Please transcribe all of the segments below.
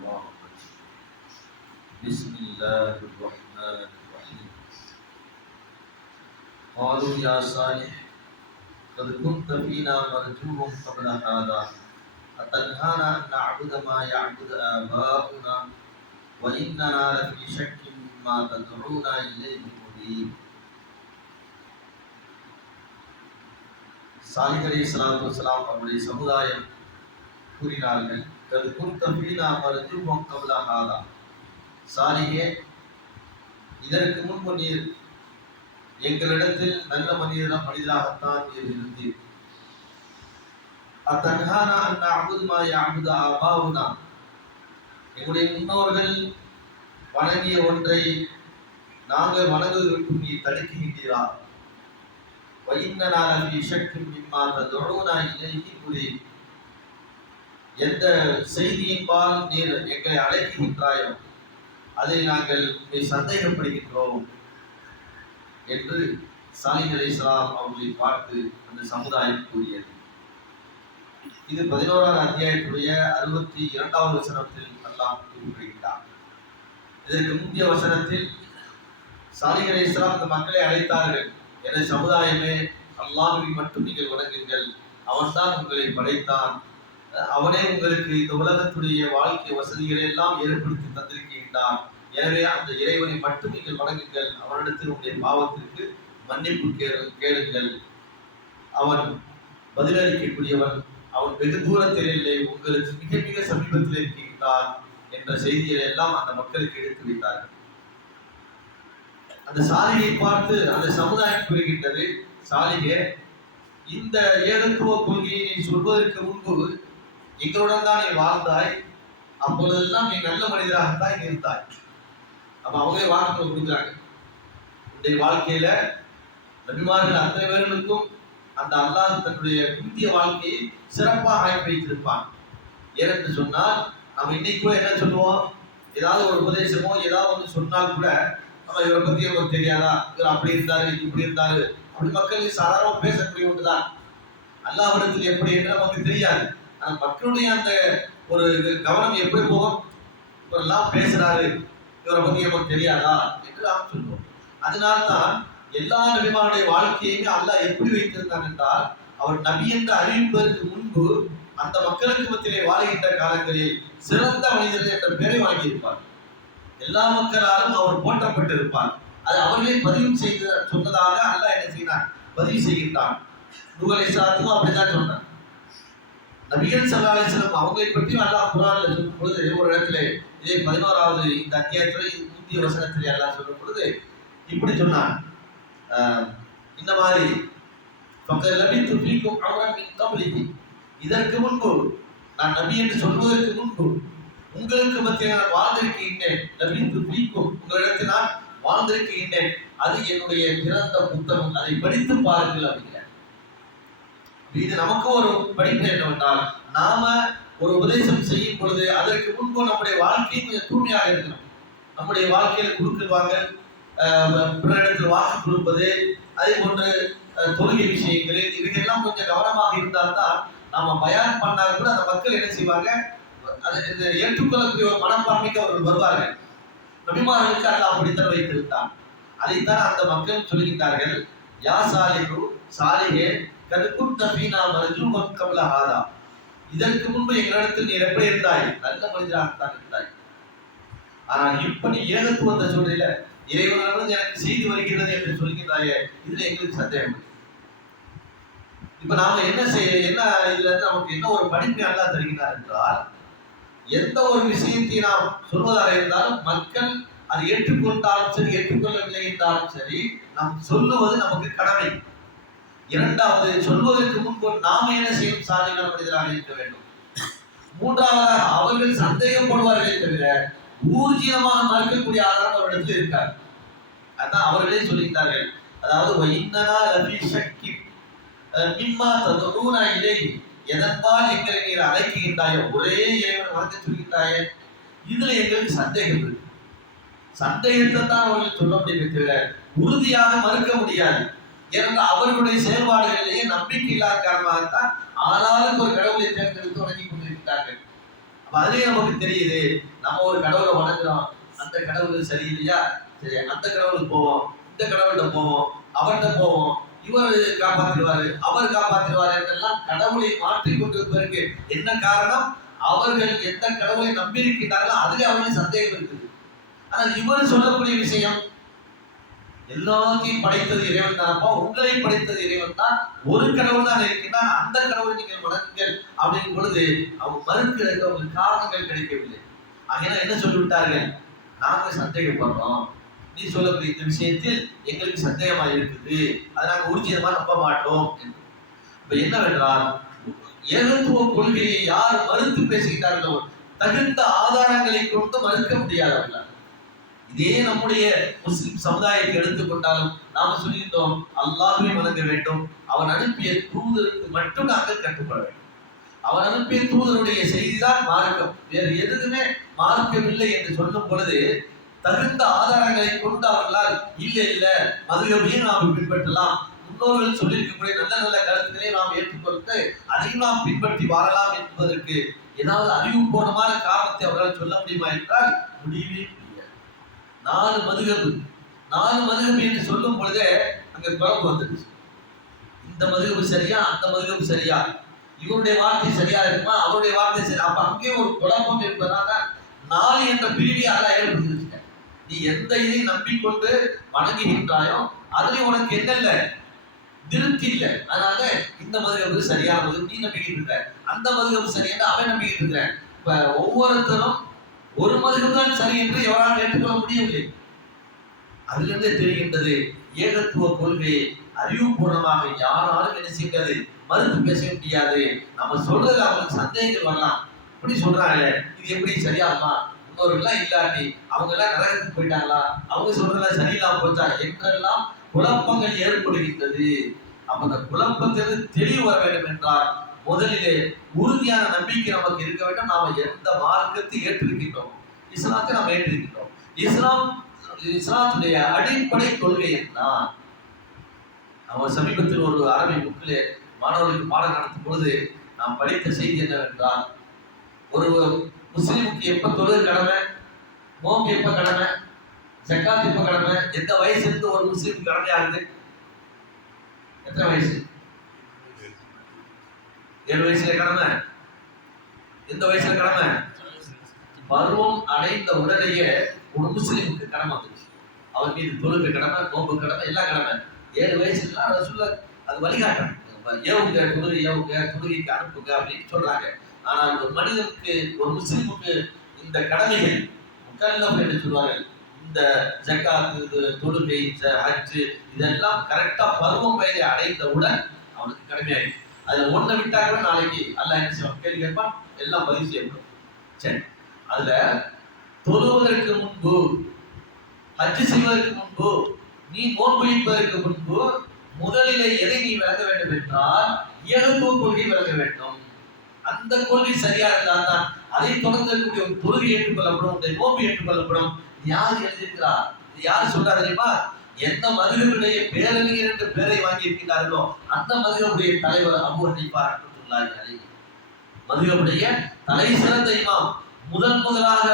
الله بسم الله الرحمن الرحيم قالوا يا صالح قد كنت فينا مرجوا قبل هذا أتنهانا أن نعبد ما يعبد آباؤنا وإننا لفي شك مما تدعونا إليه مريب Salik அலி சலாத்து வசலாம் அவருடைய சமுதாயம் கூறினார்கள் கது குந்த பீனா மருஜு கபலா ஹாதா சாலிகே இதற்கு முன்பு நீர் எங்களிடத்தில் நல்ல மனிதன மனிதராகத்தான் நீர் இருந்தீர் அத்தன்ஹானா அன் அபுது மா யாபுது அபாவுனா எங்களுடைய முன்னோர்கள் வணங்கிய ஒன்றை நாங்கள் வணங்குவதற்கு நீ தடுக்குகின்றீரா وإننا لفي شك مما تدعونا إليه مريب எந்த செய்தியின்பால் நீர் எங்களை அழைக்கின்றாயோ அதை நாங்கள் உண்மை சந்தேகப்படுகின்றோம் என்று சாலிம் அலி இஸ்லாம் அவர்களை பார்த்து அந்த சமுதாயம் கூறியது. இது பதினோராவது அத்தியாயத்துடைய அறுபத்தி இரண்டாவது வசனத்தில் அல்லாம் குறிப்பிடுகிறார் இதற்கு முந்தைய வசனத்தில் சாலிம் அலி இஸ்லாம் இந்த மக்களை அழைத்தார்கள். எனது சமுதாயமே அல்லாஹுவை மட்டும் நீங்கள் வணங்குங்கள். அவன்தான் உங்களை படைத்தான். அவனே உங்களுக்கு இந்த உலகத்துடைய வாழ்க்கை வசதிகளை எல்லாம் ஏற்படுத்தி தந்திருக்கின்றான். எனவே அந்த இறைவனை மட்டும் நீங்கள் வணங்குங்கள். அவனிடத்தில் உங்களுடைய பாவத்திற்கு மன்னிப்பு கேளு கேளுங்கள். அவன் பதிலளிக்கக்கூடியவன் அவன் வெகு தூரத்தில் இல்லை உங்களுக்கு மிக மிக சமீபத்தில் இருக்கின்றான் என்ற செய்திகளை எல்லாம் அந்த மக்களுக்கு எடுத்து வைத்தார்கள். அந்த சாலையை பார்த்து அந்த சமுதாயம் கூறுகின்றது சாலிகே இந்த ஏகத்துவ கொள்கையை சொல்வதற்கு முன்பு எங்களுடன் தான் நீ வாழ்ந்தாய். அப்பொழுதெல்லாம் நீ நல்ல மனிதராகத்தான் நீ இருந்தாய். அப்ப அவங்களே வாழ்க்கை கொடுக்குறாங்க. உன்னுடைய வாழ்க்கையில நபிமார்கள் அத்தனை பேர்களுக்கும் அந்த அல்லாஹ் தன்னுடைய இந்திய வாழ்க்கையை சிறப்பாக ஆய்வு வைத்திருப்பான். ஏனென்று சொன்னால் நம்ம இன்னைக்கு கூட என்ன சொல்லுவோம்? ஏதாவது ஒரு உபதேசமோ ஏதாவது ஒன்று சொன்னால் கூட நம்ம இவரை பத்தி நமக்கு தெரியாதா? இவர் அப்படி இருந்தாரு இப்படி இருந்தாரு. அப்படி மக்கள் சாதாரண பேசக்கூடிய ஒன்றுதான் அல்லாஹிடத்தில் எப்படி என்று நமக்கு தெரியாது. அந்த மக்களுடைய அந்த ஒரு கவனம் எப்படி போகும்? இவரெல்லாம் பேசுறாரு. இவரை பத்தி நமக்கு தெரியாதா? என்று நாம் சொல்லுவோம் அதனால்தான் எல்லா நபிமாருடைய வாழ்க்கையுமே அல்லாஹ் எப்படி வைத்திருந்தான் என்றால் அவர் நபி என்று அறிவிப்பதற்கு முன்பு அந்த மக்களுக்கு மத்தியிலே வாழ்கின்ற காலங்களில் சிறந்த மனிதர்கள் என்ற பெயரை வாங்கியிருப்பார் எல்லா மக்களாலும் அவர் போற்றப்பட்டிருப்பார். அது அவர்களே பதிவு செய்து சொன்னதாக அல்லாஹ் என்ன செய்கிறான் பதிவு செய்கின்றான். நூகலை சாத்துக்கும் அப்படிதான் சொன்னான். நபிகள் சல்லா அலிஸ்லம் அவங்களை பற்றியும் அல்லாஹ் குரான்ல சொல்லும் பொழுது ஒரு இடத்துல இதே பதினோராவது இந்த அத்தியாயத்துல இந்திய வசனத்திலே அல்லாஹ் சொல்லும் பொழுது இப்படி சொன்னான் இந்த மாதிரி பக்கத்தில் லபித்து ஃபீக்கும் அமரன் இதற்கு முன்பு நான் நபி என்று சொல்வதற்கு முன்பு உங்களுக்கு மத்தியில் நான் வாழ்ந்திருக்கின்றேன். நபித்து ஃபீக்கும் உங்களிடத்தில் நான் வாழ்ந்திருக்கின்றேன். அது என்னுடைய பிறந்த புத்தகம். அதை படித்து பாருங்கள் அப்படிங்கிற இது நமக்கு ஒரு படிப்பு என்னவென்றால் நாம ஒரு உபதேசம் செய்யும் பொழுது அதற்கு முன்பு நம்முடைய வாழ்க்கை கொஞ்சம் தூய்மையாக இருக்கணும். நம்முடைய வாழ்க்கையில குடுக்கல் வாங்கல் பிறரிடத்தில் வாக்கு கொடுப்பது அதே போன்று தொழுகை விஷயங்களில் இதுக்கெல்லாம் கொஞ்சம் கவனமாக இருந்தால்தான் நாம பயான் பண்ணால் கூட அந்த மக்கள் என்ன செய்வாங்க? அதை இந்த ஏற்றுக்கொள்ளக்கூடிய ஒரு மனப்பான்மைக்கு அவர்கள் வருவார்கள். நபிமார்களுக்கு அல்ல அப்படித்தான் வைத்திருந்தான். அதைத்தான் அந்த மக்கள் சொல்கின்றார்கள் யா சாலிகு சாலிகே இதற்கு முன்பு எங்களிடத்தில் நீ எப்படி இருந்தாய்? நல்ல மனிதராகத்தான் இருந்தாய். ஆனால் இப்ப நீ ஏகத்துவத்தை சொல்றீல இறைவனிடம் எனக்கு செய்தி வருகிறது என்று சொல்கிறாயே இதுல எங்களுக்கு சந்தேகம் இப்ப நாம என்ன செய்ய என்ன இதுல இருந்து நமக்கு என்ன ஒரு படிப்பை அல்லா தருகிறார் என்றால் எந்த ஒரு விஷயத்தை நாம் சொல்வதாக இருந்தாலும் மக்கள் அதை ஏற்றுக்கொண்டாலும் சரி ஏற்றுக்கொள்ளவில்லை என்றாலும் சரி நாம் சொல்லுவது நமக்கு கடமை. இரண்டாவது சொல்வதற்கு முன்பு நாம் என்ன செய்யும்? சாதிகள் மனிதராக இருக்க வேண்டும். மூன்றாவதாக அவர்கள் சந்தேகப்படுவார்களே தவிர ஊர்ஜியமாக மறுக்கக்கூடிய ஆதாரம் அவரிடத்தில் இருக்கார் அதான் அவர்களே சொல்லியிருந்தார்கள். அதாவது வைந்தனா ரவி சக்தி மிம்மா ததுனா இலை எதன்பால் எங்களை நீர் அழைக்கின்றாயோ ஒரே இறைவன் வளர்க்க சொல்கின்றாயே? இதுல எங்களுக்கு சந்தேகம் இருக்கு. சந்தேகத்தை தான் அவர்கள் சொல்ல முடியுமே தவிர உறுதியாக மறுக்க முடியாது. ஏனென்றால் அவர்களுடைய செயல்பாடுகளிலேயே நம்பிக்கை இல்லாத காரணமாகத்தான் ஆளாளுக்கு ஒரு கடவுளை தேர்ந்தெடுத்து வணங்கி கொண்டிருக்கிறார்கள். அப்ப அதுலேயே நமக்கு தெரியுது நம்ம ஒரு கடவுளை வணங்குறோம். அந்த கடவுள் சரியில்லையா? சரி அந்த கடவுளுக்கு போவோம் இந்த கடவுள்கிட்ட போவோம் அவர்கிட்ட போவோம். இவர் காப்பாற்றிடுவாரு அவர் காப்பாற்றிடுவாரு என்றெல்லாம் கடவுளை மாற்றி கொண்டிருப்பதற்கு என்ன காரணம்? அவர்கள் எந்த கடவுளை நம்பி இருக்கின்றார்களோ அதுல அவர்களுக்கு சந்தேகம் இருக்குது. ஆனால் இவர் சொல்லக்கூடிய விஷயம் எல்லாத்தையும் படைத்தது இறைவன் தானப்பா உங்களை படைத்தது இறைவன் தான். ஒரு கடவுள் தான் இருக்கின்றான். அந்த கடவுளை நீங்கள் வணங்குங்கள் அப்படிங்கும் பொழுது அவங்க மறுக்கிறதுக்கு அவங்களுக்கு காரணங்கள் கிடைக்கவில்லை. ஆகையால என்ன சொல்லிவிட்டார்கள்? நாங்கள் சந்தேகப்படுறோம் நீ சொல்லக்கூடிய இந்த விஷயத்தில் எங்களுக்கு சந்தேகமா இருக்குது. அதை நாங்கள் ஊர்ஜிதமா நம்ப மாட்டோம் என்று. இப்ப என்னவென்றால் ஏகத்துவ கொள்கையை யார் மறுத்து பேசுகிறார்களோ தகுந்த ஆதாரங்களை கொண்டு மறுக்க முடியாதவர்கள் இதே நம்முடைய முஸ்லிம் சமுதாயத்தை எடுத்துக்கொண்டாலும் நாம சொல்லியிருந்தோம் அல்லாஹுவே வணங்க வேண்டும். அவன் அனுப்பிய தூதருக்கு மட்டும் நாங்கள் கட்டுப்பட வேண்டும். அவன் அனுப்பிய தூதருடைய செய்திதான் மார்க்கம். வேறு எதுவுமே மார்க்கமில்லை என்று சொல்லும் பொழுது தகுந்த ஆதாரங்களை கொண்டு அவர்களால் இல்லை இல்ல மதுகபையும் நாம் பின்பற்றலாம். முன்னோர்கள் சொல்லியிருக்கக்கூடிய நல்ல நல்ல கருத்துக்களை நாம் ஏற்றுக்கொண்டு அதையும் நாம் பின்பற்றி வாழலாம் என்பதற்கு ஏதாவது அறிவுபூர்வமான காரணத்தை அவர்களால் சொல்ல முடியுமா என்றால் முடியவே நாலு மதுகபு நாலு மதுகபு என்று சொல்லும் பொழுதே அங்கே குழப்பம் வந்துடுச்சு இந்த மதுகபு சரியா அந்த மதுகபு சரியா? இவருடைய வார்த்தை சரியா இருக்குமா? அவருடைய வார்த்தை சரி. அப்ப அங்கே ஒரு குழப்பம் என்பதனால நாலு என்ற பிரிவை அதான் ஏற்படுத்தி வச்சுட்டேன் நீ எந்த இதை நம்பிக்கொண்டு வணங்குகின்றாயோ அதுலயும் உனக்கு என்ன இல்லை? திருப்தி இல்லை. அதனால இந்த மதுகபு சரியான மதுகபு நீ நம்பிக்கிட்டு இருக்க. அந்த மதுகபு சரியான அவன் நம்பிக்கிட்டு இருக்க இப்ப ஒவ்வொருத்தரும் ஒரு மதுகபு தான் சரி என்று எவரால் ஏற்றுக்கொள்ள முடியவில்லை. அதிலிருந்தே தெரிகின்றது ஏகத்துவ கொள்கையை அறிவுபூர்வமாக யாராலும் என்ன செய்யாது மறுத்து பேச முடியாது. நம்ம சொல்றதுல அவங்களுக்கு சந்தேகங்கள் வரலாம். இப்படி சொல்றாங்க இது எப்படி சரியாகுமா? முன்னோர்கள்லாம் இல்லாட்டி அவங்க எல்லாம் நரகத்துக்கு போயிட்டாங்களா? அவங்க சொல்றதெல்லாம் சரியில்லாம போச்சா? என்றெல்லாம் குழப்பங்கள் ஏற்படுகின்றது. அப்ப அந்த குழப்பத்திலிருந்து தெளிவு வர வேண்டும் என்றால் முதலிலே உறுதியான நம்பிக்கை நமக்கு இருக்க வேண்டும். நாம எந்த மார்க்கத்தை ஏற்றிருக்கின்றோம்? இஸ்லாத்தை நாம் ஏற்றிருக்கின்றோம். இஸ்லாம் இஸ்லாத்துடைய அடிப்படை கொள்கை என்ன? அவர் சமீபத்தில் ஒரு அரபி புக்கிலே மாணவர்களுக்கு பாடம் நடத்தும் பொழுது நாம் படித்த செய்தி என்னவென்றால் ஒரு முஸ்லீமுக்கு எப்ப தொழுது கடமை நோம்பு எப்ப கடமை ஜக்காத் எப்ப கடமை எந்த வயசுலேருந்து ஒரு முஸ்லீம் கடமையாகுது? எத்தனை வயசு? ஏழு வயசுல கடமை? எந்த வயசுல கடமை? பருவம் அடைந்த உடனேயே ஒரு முஸ்லீமுக்கு கடமை வந்துச்சு. அவர் மீது தொழுகை கடமை நோம்பு கடமை எல்லா கடமை. ஏழு வயசுல சொல்ல அது வழிகாட்டுறாங்க ஏவுங்க தொழுகை ஏவுங்க தொழுகைக்கு அனுப்புங்க அப்படின்னு சொல்றாங்க. ஆனால் ஒரு மனிதனுக்கு ஒரு முஸ்லீமுக்கு இந்த கடமைகள் முக்கல்லப் என்று சொல்வார்கள். இந்த ஜக்காத்து இது தொழுகை ஜ- ஹஜ்ஜு இதெல்லாம் கரெக்டா பருவம் வயதை அடைந்தவுடன் அவனுக்கு கடமையாயிடுச்சு. அதுல ஒன்றை விட்டா நாளைக்கு அல்ல என்ன செய்வான் கேள்வி கேட்பான் எல்லாம் பதிவு செய்யப்படும். சரி. அதுல தொழுவதற்கு முன்பு ஹஜ்ஜு செய்வதற்கு முன்பு நீ நோன்பு வைப்பதற்கு முன்பு முதலிலே எதை நீ விளங்க வேண்டும் என்றால் இயல்பு கொள்கை விளங்க வேண்டும். அந்த கொள்கை சரியா இருந்தால் தான் அதை தொடர்ந்து இருக்கக்கூடிய ஒரு தொழுகை ஏற்றுக்கொள்ளப்படும் உன்னுடைய நோன்பு ஏற்றுக்கொள்ளப்படும். யார் எழுதியிருக்கிறார் யார் சொல்றா தெரியுமா? எந்த மதுரனுடைய பேரறிஞர் என்ற பெயரை வாங்கியிருக்கிறார்களோ அந்த மதுரனுடைய தலைவர் அபு ஹனீஃபா ரஹமத்துல்லாஹி அலைஹி. மதுரனுடைய தலை சிறந்த இமாம் முதன் முதலாக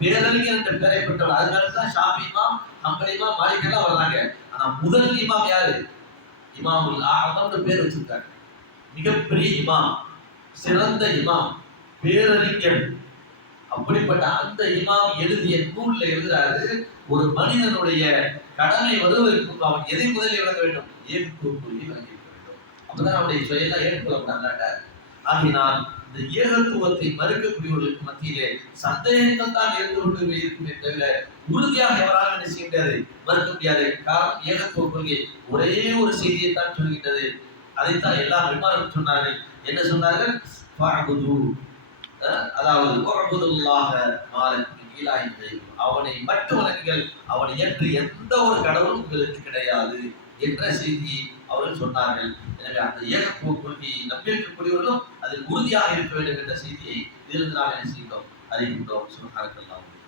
பேரறிஞர் என்ற பெயரை பெற்றவர். அதனால தான் ஷாஃபி இமாம் ஹம்பல் இமாம் மாலிக் எல்லாம் வர்றாங்க. ஆனா முதல் இமாம் யாரு? இமாமுல் ஆகம்னு பேர் வச்சிருக்காங்க. மிகப்பெரிய இமாம் சிறந்த இமாம் பேரறிஞர். அப்படிப்பட்ட அந்த இமாம் எழுதிய நூல்ல எழுதுறாரு ஒரு மனிதனுடைய கடனை வருவதற்கு அவன் எதை முதலில் வழங்க வேண்டும்? ஏகத்துவ கொள்கை அப்பதான் இருக்க வேண்டும் அப்பதான் அவனுடைய செயலாம் ஆகினால் இந்த ஏகத்துவத்தை மறுக்கக்கூடியவர்களுக்கு மத்தியிலே சந்தேகங்கள் தான் இருந்து கொண்டு இருக்குமே தவிர உறுதியாக எவரால் என்ன செய்ய முடியாது? மறுக்க முடியாது. காரணம் ஏகத்துவ கொள்கை ஒரே ஒரு செய்தியை தான் சொல்கின்றது. அதைத்தான் எல்லா விமானம் சொன்னார்கள். என்ன சொன்னார்கள்? அதாவது உஅபுதுல்லாஹ மாலக்கும் கீழாய் அவனை மட்டும் வணங்குங்கள் அவனை என்று எந்த ஒரு கடவுளும் உங்களுக்கு கிடையாது என்ற செய்தியை அவர்கள் சொன்னார்கள். எனவே அந்த ஏகப்போ கொள்கையை நம்பியிருக்கக்கூடியவர்களும் அதில் உறுதியாக இருக்க வேண்டும் என்ற செய்தியை இதிலிருந்து நாம் என்ன செய்கிறோம் அறிகின்றோம். சுபஹானக்கல்லாஹ்.